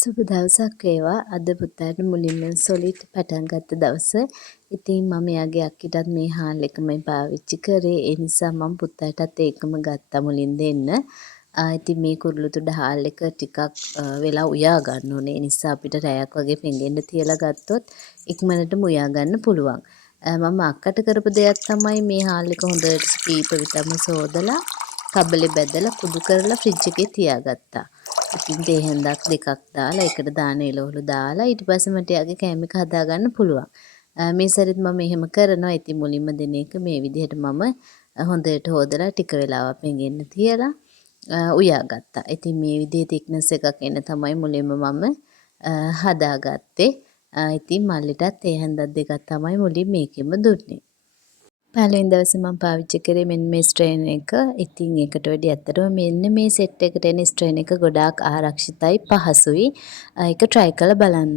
සුබ දවසක් වේවා. අද පුතාට මුලින්ම සොලිඩ් පටන් ගත්ත දවස. ඉතින් මම එයාගේ අක්කිටත් මේ හාල් එකමයි පාවිච්චි කරේ. ඒ නිසා මම පුතාටත් ඒකම ගත්තා මුලින් දෙන්න. ඉතින් මේ කුරුළුතුඩ හාල් එක ටිකක් වෙලා උයා ගන්න ඕනේ. ඒ නිසා අපිට රැයක් වගේ පෙඟෙන්න තියලා ගත්තොත් ඉක්මනටම උයා ගන්න පුළුවන්. මම අක්කට කරපු දෙයක් තමයි මේ හාල් එක හොඳට ස්පීප විතරම සෝදලා කබලේ බැදලා කුඩු කරලා ෆ්‍රිජ් එකේ තියාගත්තා. ඉතින් තේ හැන්දක් දෙකක් දාලා ඒකට දාන එළවලු දාලා ඊට පස්සේ මට යාගේ කෑම එක හදාගන්න පුළුවන්. මේ සැරේත් මම එහෙම කරනවා. ඉතින් මුලින්ම දින එක මේ විදිහට මම හොඳට හොදලා ටික වෙලාවක් පෙඟෙන්න තියලා උයාගත්තා. ඉතින් මේ විදිහේ thickness එකක් එන්න තමයි මුලින්ම මම හදාගත්තේ. ඉතින් මල්ලිටත් තේ හැන්දක් දෙකක් තමයි මුලින් මේකෙම දුන්නේ. පළවෙනි දවසේ මම පාවිච්චි කරේ මෙන්න මේ ස්ට්‍රේන් එක. ඉතින් ඒකට වැඩි ඇත්තටම මෙන්න මේ සෙට් එකට එන ස්ට්‍රේන් එක ගොඩාක් ආරක්ෂිතයි පහසුයි. ඒක try කරලා බලන්න.